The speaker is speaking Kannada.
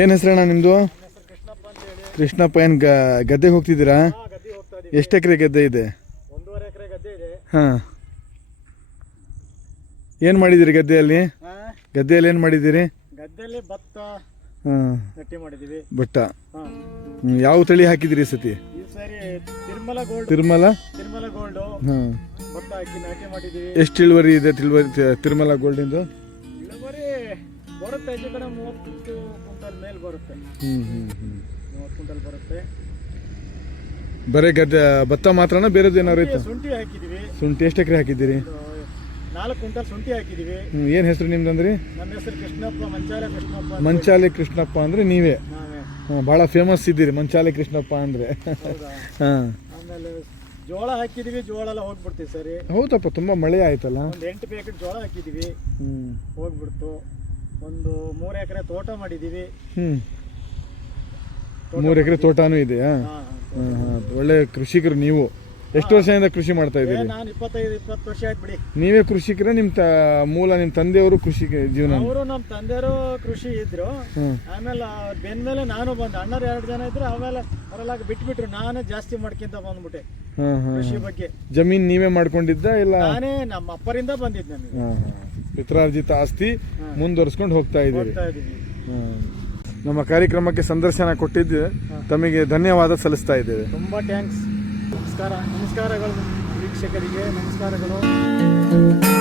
ಏನು ಹೆಸರಣ್ಣ ನಿಮ್ಮದು ಕೃಷ್ಣಪ್ಪ ಏನು ಗದ್ದೆಗೆ ಹೋಗ್ತಿದ್ದೀರಾ? ಎಷ್ಟು ಎಕರೆ ಗದ್ದೆ ಇದೆ? ಹಾಂ. ಏನು ಮಾಡಿದ್ದೀರಿ ಗದ್ದೆಯಲ್ಲಿ? ಗದ್ದೆಯಲ್ಲಿ ಏನು ಮಾಡಿದ್ದೀರಿ? ಗದ್ದೆಯಲ್ಲಿ ಭತ್ತ ಮಾಡಿದೀವಿ ಭತ್ತ ಯಾವ ತಳಿ ಹಾಕಿದಿರಿ ಸತಿ? ತಿರುಮಲ? ಹಾಂ ಎಷ್ಟು ಇಳುವರಿ ಇದೆ ತಿಳುವರಿ ತಿರುಮಲ ಗೋಲ್ಡಿಂದು ಬರುತ್ತೆ ಹೆಚ್ಚು ಕಡೆ ಮೂವತ್ತು ಕ್ವಿಂಟಲ್ ಮೇಲೆ ಬರುತ್ತೆ. ಹ್ಞೂ ಹ್ಞೂ ಹ್ಞೂ ಮೂವತ್ತು ಕ್ವಿಂಟಲ್ ಬರುತ್ತೆ. ಬರೀ ಗದ್ದೆ ಭತ್ತ ಮಾತ್ರನ ಬೇರೆದು ಏನಾರು ಇತ್ತು? ಶುಂಠಿ ಹಾಕಿದೀವಿ. ಶುಂಠಿ ಎಷ್ಟು ಎಕರೆ ಹಾಕಿದ್ದೀರಿ? ನಾಲ್ಕು ಕ್ವಿಂಟಲ್ ಶುಂಠಿ ಹಾಕಿದೀವಿ. ಹ್ಞೂ ಏನು ಹೆಸರು ನಿಮ್ದಂದ್ರಿ ನನ್ನ ಹೆಸರು ಕೃಷ್ಣಪ್ಪ ಮಂಚಾಲ ಕೃಷ್ಣಪ್ಪ ಮಂಚಾಲೆ ಕೃಷ್ಣಪ್ಪ ಅಂದ್ರೆ ನೀವೇ? ನಾವೇ. ಹಾಂ ಭಾಳ ಫೇಮಸ್ ಇದ್ದೀರಿ ಮಂಚಾಲೆ ಕೃಷ್ಣಪ್ಪ ಅಂದರೆ. ಹಾಂ. ಆಮೇಲೆ ಜೋಳ ಹಾಕಿದೀವಿ ಜೋಳ ಎಲ್ಲ ಹೋಗ್ಬಿಡ್ತೀವಿ ಸರಿ. ಹೌದಪ್ಪ ತುಂಬ ಮಳೆ ಆಯ್ತಲ್ಲ? ಒಂದು ಎಂಟು ಪ್ಯಾಕೆಟ್ ಜೋಳ ಹಾಕಿದೀವಿ. ಹ್ಞೂ ಹೋಗ್ಬಿಡ್ತು. ಒಂದು ಮೂರು ಎಕರೆ ತೋಟ ಮಾಡಿದೀವಿ. ಹ್ಞೂ ಮೂರು ಎಕರೆ ತೋಟನೂ ಇದೆಯಾ? ಹಾಂ ಹಾಂ. ಒಳ್ಳೆ ಕೃಷಿಕರು ನೀವು. ಎಷ್ಟು ವರ್ಷದಿಂದ ಕೃಷಿ ಮಾಡ್ತಾ ಇದ್ದೀರಿ? ನಾನು ಇಪ್ಪತ್ತೈದು ಇಪ್ಪತ್ತು ವರ್ಷ ಆಯ್ತು ಬಿಡಿ. ನೀವೇ ಕೃಷಿಕರ ನಿಮ್ಮ ತ ಮೂಲ ನಿಮ್ಮ ತಂದೆಯವರು ಕೃಷಿ ಜೀವನ ಅವರು ನಮ್ಮ ತಂದೆಯವರು ಕೃಷಿ ಇದ್ರು. ಆಮೇಲೆ ಅವ್ರ ಮೇಲೆ ನಾನು ಬಂದೆ. ಅಣ್ಣರು ಎರಡು ಜನ ಇದ್ರು ಆಮೇಲೆ ಅವರೆಲ್ಲ ಬಿಟ್ಬಿಟ್ರು. ನಾನೇ ಜಾಸ್ತಿ ಮಾಡ್ಕೊಂತ ಬಂದ್ಬಿಟ್ಟೆ ಕೃಷಿ ಬಗ್ಗೆ. ಜಮೀನ್ ನೀವೇ ಮಾಡ್ಕೊಂಡಿದ್ದ ಇಲ್ಲ? ನಾನೇ ನಮ್ಮ ಅಪ್ಪರಿಂದ ಬಂದಿದ್ದು ನನಗೆ ಪಿತ್ರಾರ್ಜಿತ ಆಸ್ತಿ ಮುಂದುವರ್ಸ್ಕೊಂಡು ಹೋಗ್ತಾ ಇದ್ದೀರಿ. ನಮ್ಮ ಕಾರ್ಯಕ್ರಮಕ್ಕೆ ಸಂದರ್ಶನ ಕೊಟ್ಟಿದ್ದು ತಮಗೆ ಧನ್ಯವಾದ ಸಲ್ಲಿಸ್ತಾ ಇದ್ದೇವೆ. ತುಂಬಾ ಥ್ಯಾಂಕ್ಸ್ ನಮಸ್ಕಾರ. ನಮಸ್ಕಾರಗಳು ವೀಕ್ಷಕರಿಗೆ. ನಮಸ್ಕಾರಗಳು.